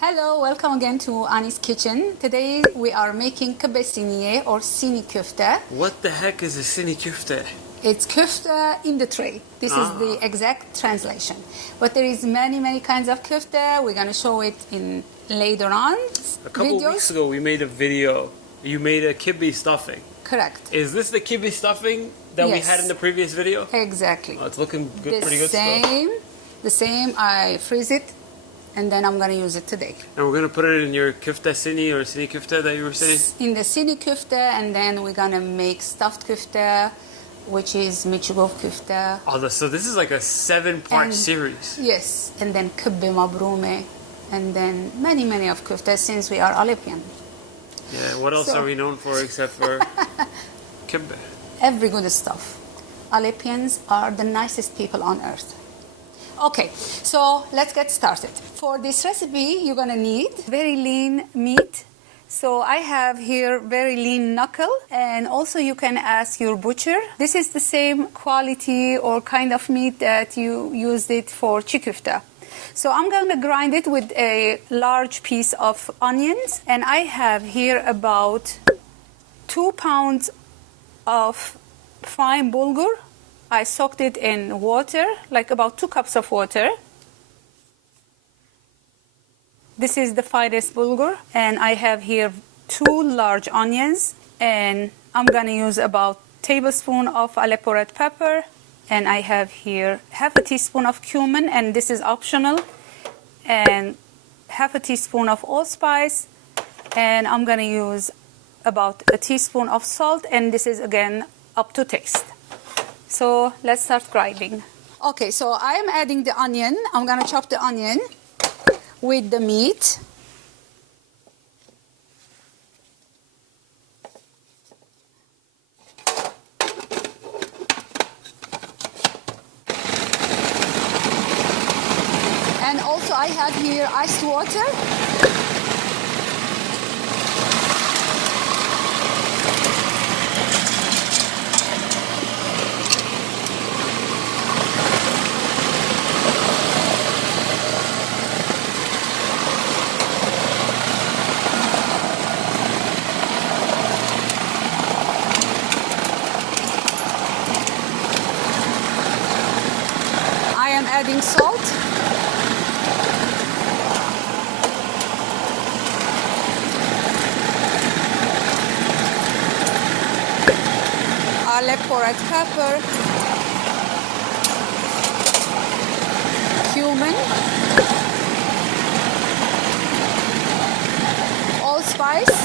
Hello, welcome again to Ani's Kitchen. Today we are making Kibbe Siniye or Sini Kyufteh. What the heck is a Sini Kyufteh? It's kyufteh in the tray. This is the exact translation. But there is many kinds of kyufteh. We're going to show it in later on A couple weeks ago we made a video. You made a kibbe stuffing. Correct. Is this the kibbe stuffing that we had in the previous video? Exactly. Oh, it's looking good, pretty good stuff. The same. I freeze it and then I'm going to use it today. And we're going to put it in your kyufteh Sini or Sini Kyufteh that you were saying? In the Sini Kyufteh, and then we're going to make stuffed kyufteh, which is michugov kyufteh. Oh, so this is like a 7-part series. Yes, and then kibbe mabrume, and then many of kyufteh since we are Aleppian. Yeah, what else are we known for except for Kibbeh? Every good stuff. Aleppians are the nicest people on earth. Okay, so let's get started. For this recipe, you're gonna need very lean meat. So I have here very lean knuckle, and also you can ask your butcher. This is the same quality or kind of meat that you used it for kyufteh. So I'm going to grind it with a large piece of onions, and I have here about 2 pounds of fine bulgur. I soaked it in water, like about 2 cups of water. This is the finest bulgur, and I have here 2 large onions, and I'm going to use about a tablespoon of aleppo red pepper, and I have here half a teaspoon of cumin, and this is optional, and half a teaspoon of allspice, and I'm going to use about a teaspoon of salt, and this is again up to taste. So let's start grinding. Okay, so I'm adding the onion. I'm going to chop the onion with the meat. And also I have here iced water. I am adding salt. Aleppo red pepper, cumin, allspice,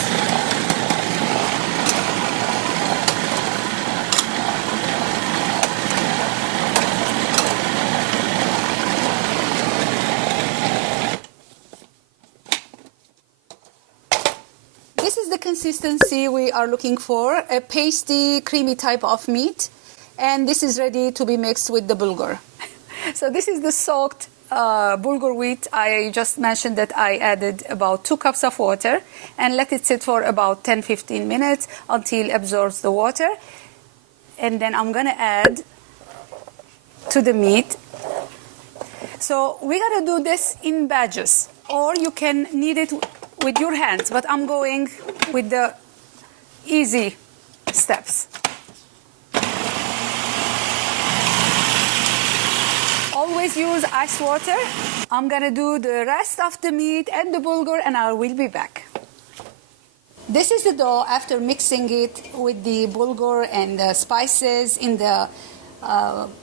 this is the consistency we are looking for, a pasty, creamy type of meat, and this is ready to be mixed with the bulgur. So this is the soaked bulgur wheat. I just mentioned that I added about 2 cups of water and let it sit for about 10-15 minutes until it absorbs the water. And then I'm going to add to the meat. So we're going to do this in batches, or you can knead it with your hands, but I'm going with the easy steps. Always use ice water. I'm gonna do the rest of the meat and the bulgur, and I will be back. This is the dough after mixing it with the bulgur and the spices in the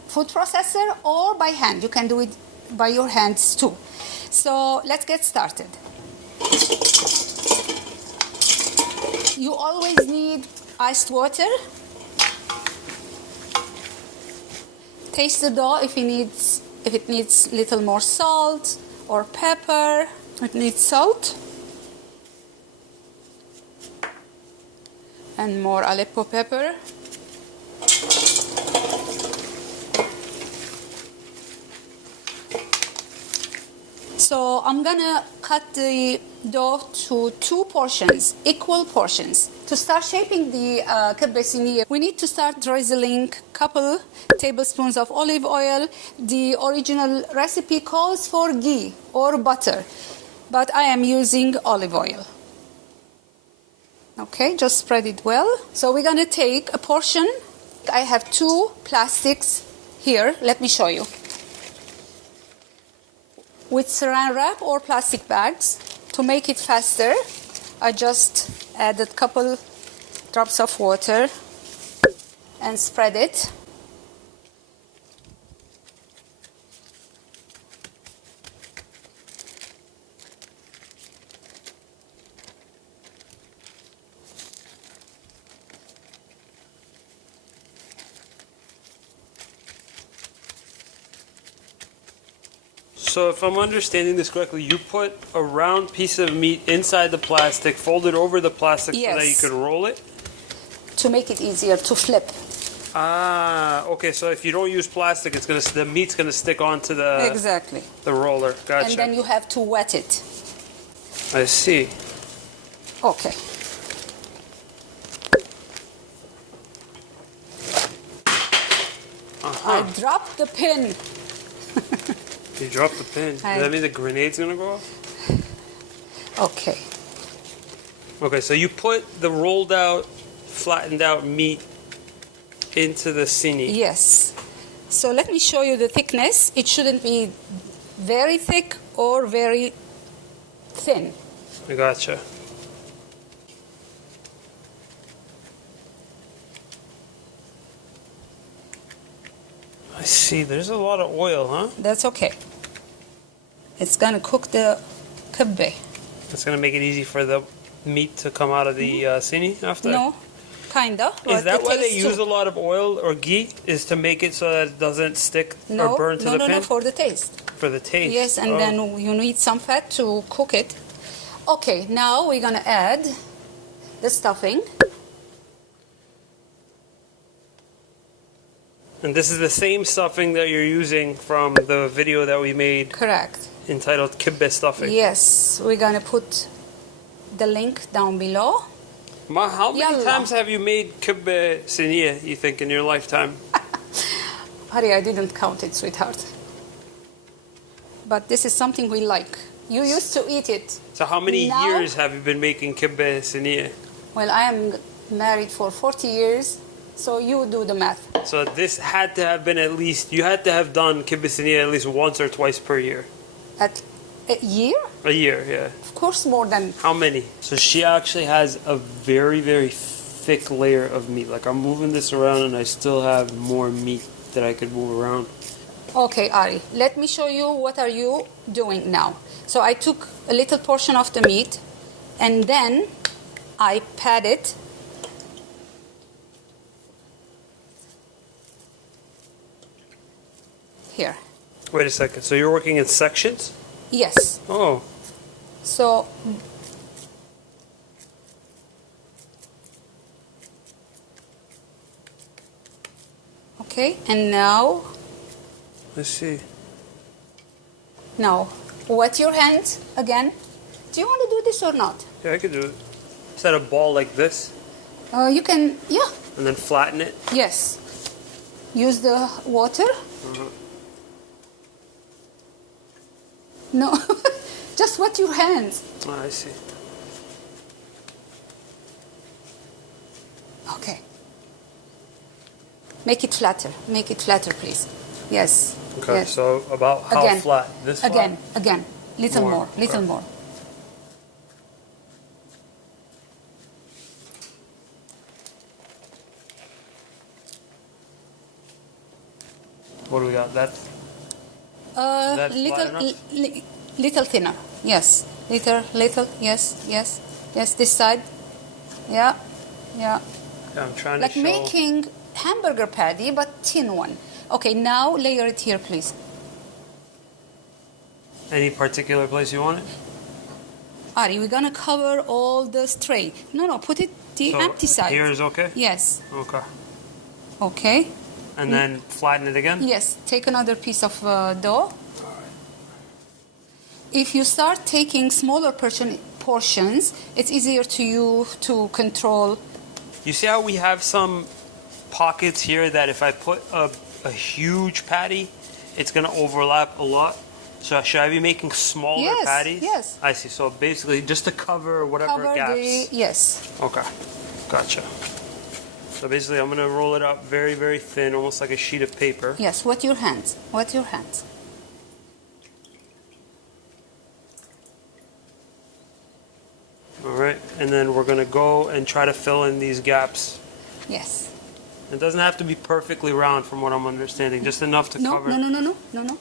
food processor or by hand. You can do it by your hands too. So let's get started. You always need iced water. Taste the dough if it needs little more salt or pepper. It needs salt and more aleppo pepper. So I'm gonna cut the dough to 2 portions, equal portions. To start shaping the Kibbe Siniye, we need to start drizzling a couple tablespoons of olive oil. The original recipe calls for ghee or butter. but I am using olive oil. Okay, just spread it well. So we're gonna take a portion. I have 2 plastics here. Let me show you. With saran wrap or plastic bags, to make it faster, I just added a couple drops of water and spread it. So if I'm understanding this correctly, you put a round piece of meat inside the plastic, fold it over the plastic so that you Yes. can roll it? To make it easier to flip. Ah, okay. So if you don't use plastic, the meat's gonna stick onto Exactly. the roller. Gotcha. And then you have to wet it. I see. Okay. I dropped the pin. You dropped the pin. Does that mean the grenade's gonna go off? Okay. Okay, so you put the rolled out, flattened out meat into the sini. Yes. So let me show you the thickness. It shouldn't be very thick or very thin. I gotcha. I see. There's a lot of oil, huh? That's okay. It's gonna cook the kibbeh. It's gonna make it easy for the meat to come out of the sini after. No, kinda. Is but that the why they taste use too. a lot of oil or ghee? Is to make it so that it doesn't stick or burn to the no, pan? for the taste. For the taste. Yes, and Oh. then you need some fat to cook it. Okay, now we're gonna add the stuffing. And this is the same stuffing that you're using from the video that we made Correct. entitled Kibbe stuffing. Yes, we're gonna put the link down below. Ma, how many Yalla. times have you made Kibbe Siniye, you think, in your lifetime? Hari, I didn't count it, sweetheart. But this is something we like. You used to eat it. So how many Now- years have you been making Kibbe Siniye? Well, I am married for 40 years, so you do the math. So this had to have been you had to have done Kibbe Siniye at least once or twice per year. At a year? A year, yeah. Of course, more than. How many? So she actually has a very, very thick layer of meat. Like I'm moving this around and I still have more meat that I could move around. Okay, Ari, let me show you what are you doing now. So I took a little portion of the meat and then I pat it. Here. Wait a second. So you're working in sections? Yes. Oh. So okay, and now I see. wet your hands again. Do you want to do this or not? Yeah, I could do it. Set a ball like this You can, yeah, and then flatten it. yes. Use the water. No, just wet your hands. Oh, I see. Okay. Make it flatter. Make it flatter, please. Yes. Okay, Yes. so about how Again. flat? This flat? Again. Little More, more. Little okay. more. What do we got? That's That's flat Little, enough? little thinner. Yes. Little. Yes. This side. Yeah. yeah, I'm trying Like to show. making hamburger patty, but thin one. Okay, now layer it here, please. Any particular place you want it? Ari, we're gonna cover all the tray. No, put it the So empty side. Here is okay? Yes. Okay. Okay. And then flatten it again? Yes. Take another piece of dough. If you start taking smaller portions, it's easier to you to control. You see how we have some pockets here that if I put a huge patty, it's going to overlap a lot? So should I be making smaller Yes, patties? yes. I see. So basically just to cover whatever Cover gaps. yes. Okay. Gotcha. So basically I'm going to roll it up very, very thin, almost like a sheet of paper. Yes, with your hands. With your hands. All right. And then we're going to go and try to fill in these gaps. Yes. It doesn't have to be perfectly round from what I'm understanding, just enough to cover. No.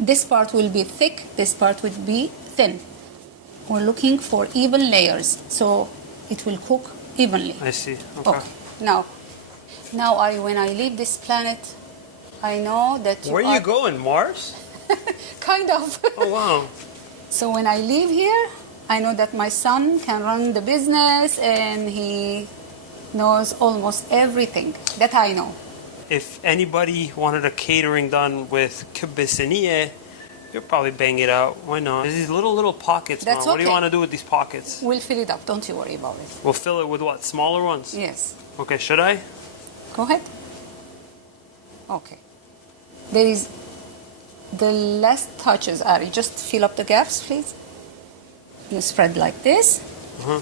This part will be thick, this part will be thin. We're looking for even layers, so it will cook evenly. I see. Okay. Now when I leave this planet, I know that Where are you going, Mars? kind of. Oh, wow. So when I leave here, I know that my son can run the business and he knows almost everything that I know. If anybody wanted a catering done with Kibbe Siniye, you'll probably bang it out. Why not? There's these little pockets, That's Mom. What do you okay. want to do with these pockets? We'll fill it up, don't you worry about it. We'll fill it with what? Smaller ones? Yes. Okay, should I? Go ahead. Okay. There is the last touches, Ari. Just fill up the gaps, please. You spread like this. Uh-huh.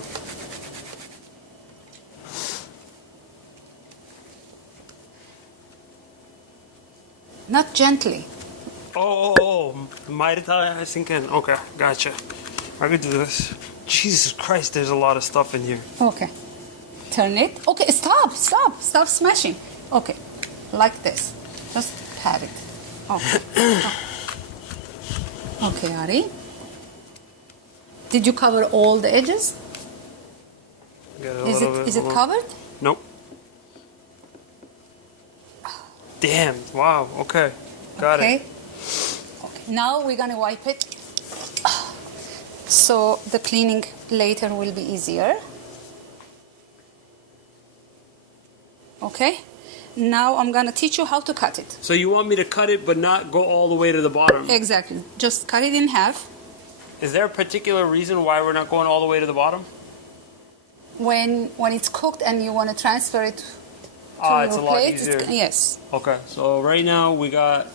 Not gently. Oh. Might I sink in? Okay, gotcha. I could do this. Jesus Christ, there's a lot of stuff in here. Okay. Turn it. Okay, stop smashing. Okay, like this. Just pat it. Okay. Okay, Ari. Did you cover all the edges? Got a little bit. Is it covered? Nope. Damn, wow, okay. Got it. Okay. Now we're gonna wipe it. So the cleaning later will be easier. Okay. Now I'm gonna teach you how to cut it. So you want me to cut it but not go all the way to the bottom? Exactly. Just cut it in half. Is there a particular reason why we're not going all the way to the bottom? When it's cooked and you want to transfer it to It's a your lot plate, easier. yes. Okay, so right now we got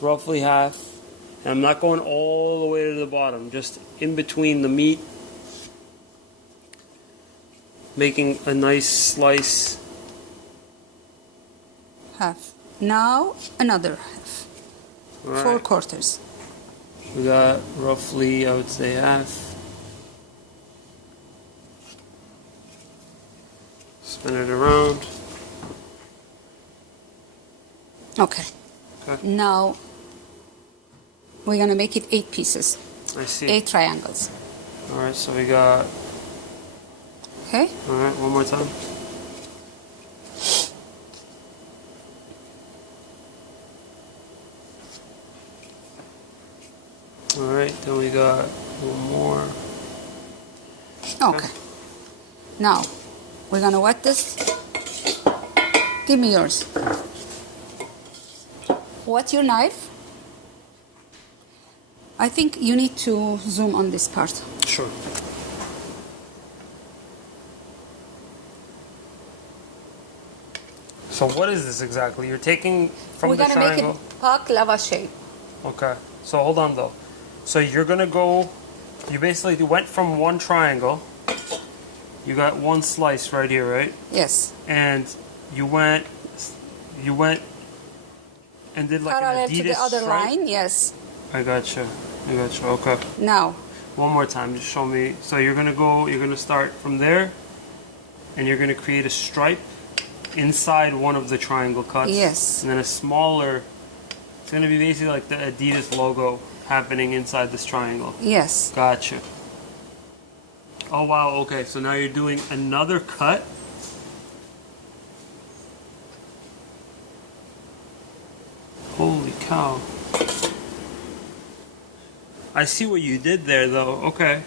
roughly half. And I'm not going all the way to the bottom, just in between the meat. Making a nice slice. Half. Now another half. All right. 4 quarters. We got roughly, I would say, half. Spin it around. Okay. Okay. Now we're gonna make it 8 pieces. I see. 8 triangles. All right, so we got. Okay. All right, one more time. All right, then we got one more. Okay. Now we're gonna wet this. Give me yours. Wet your knife. I think you need to zoom on this part. Sure. So what is this exactly? You're taking from We're the gonna triangle. make it baklava shape. Okay. So hold on though. So you're gonna go. You basically went from one triangle. You got one slice right here, right? Yes. And you went and did like Parallel an Adidas to the other stripe? line. Yes. I gotcha. Okay. Now. One more time, just show me. So you're gonna start from there, and you're gonna create a stripe inside one of the triangle cuts. Yes. And then a smaller, it's gonna be basically like the Adidas logo happening inside this triangle. Yes. Gotcha. Oh wow, okay, so now you're doing another cut. Holy cow. I see what you did there though, okay.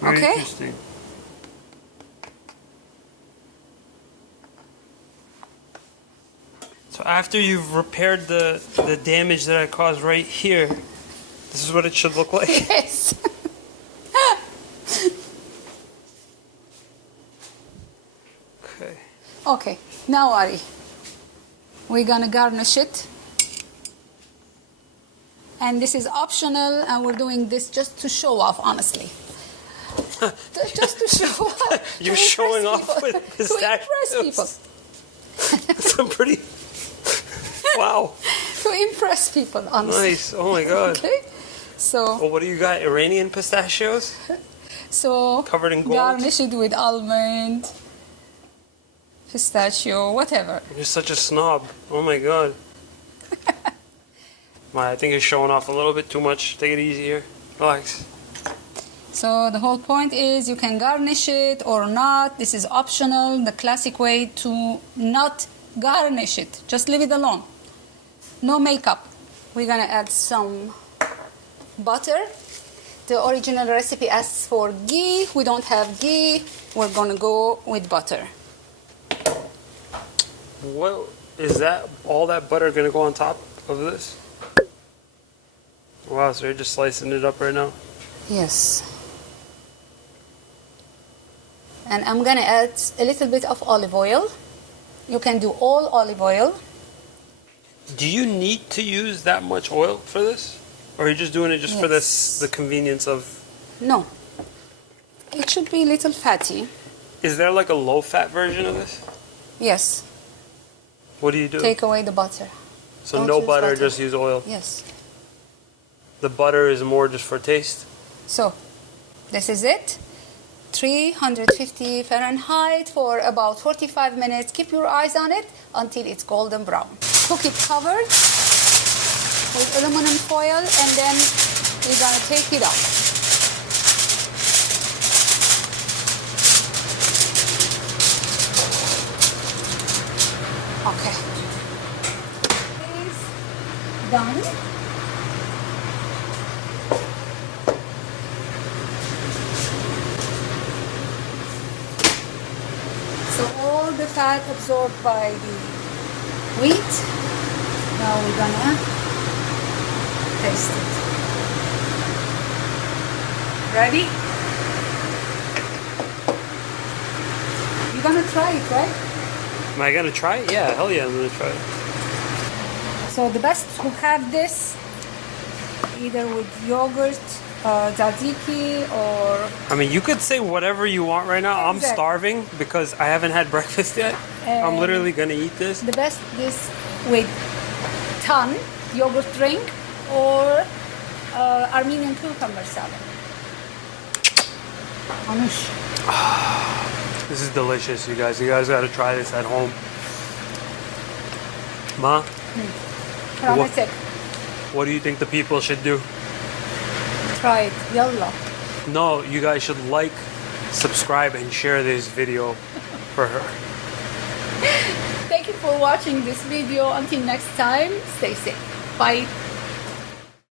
Very Okay. interesting. So after you've repaired the damage that I caused right here, this is what it should look like. Yes. Now, Ari, we're gonna garnish it. And this is optional, and we're doing this just to show off, honestly. Just to show off. You're showing off people. with pistachios. To impress people. Some pretty. Wow. To impress people, honestly. Nice. Oh my God. Okay. So. Well, what do you got? Iranian pistachios? So. Covered in gold? Garnish it with almond, pistachio, whatever. You're such a snob. Oh my God. I think you're showing off a little bit too much. Take it easy here. Relax. So the whole point is you can garnish it or not. This is optional. The classic way to not garnish it. Just leave it alone. No makeup. We're gonna add some butter. The original recipe asks for ghee. We don't have ghee. We're gonna go with butter. What is that? All that butter gonna go on top of this? Wow, so you're just slicing it up right now? Yes. And I'm gonna add a little bit of olive oil. You can do all olive oil. Do you need to use that much oil for this? Or are you just doing it just for Yes. the convenience of... No. It should be a little fatty. Is there like a low-fat version of this? Yes. What do you do? Take away the butter. So Don't no use butter, butter. just use oil. Yes. The butter is more just for taste? So, this is it. 350 Fahrenheit for about 45 minutes. Keep your eyes on it until it's golden brown. Cook it covered with aluminum foil, and then we're gonna take it out. Okay. It's done. So all the fat absorbed by the wheat. Now we're gonna taste it. Ready? You're gonna try it, right? Am I gonna try it? Yeah, hell yeah, I'm gonna try it. So the best to have this either with yogurt, tzatziki, or I mean, you could say whatever you want right now. I'm Exactly. starving because I haven't had breakfast yet. I'm And literally gonna eat this. the best is with tan yogurt drink or Armenian cucumber salad. Anush. This is delicious, you guys. You guys gotta try this at home. Ma, Rahmetek. what do you think the people should do? Try it. Yalla. No, you guys should like, subscribe, and share this video for her. Thank you for watching this video. Until next time, stay safe. Bye.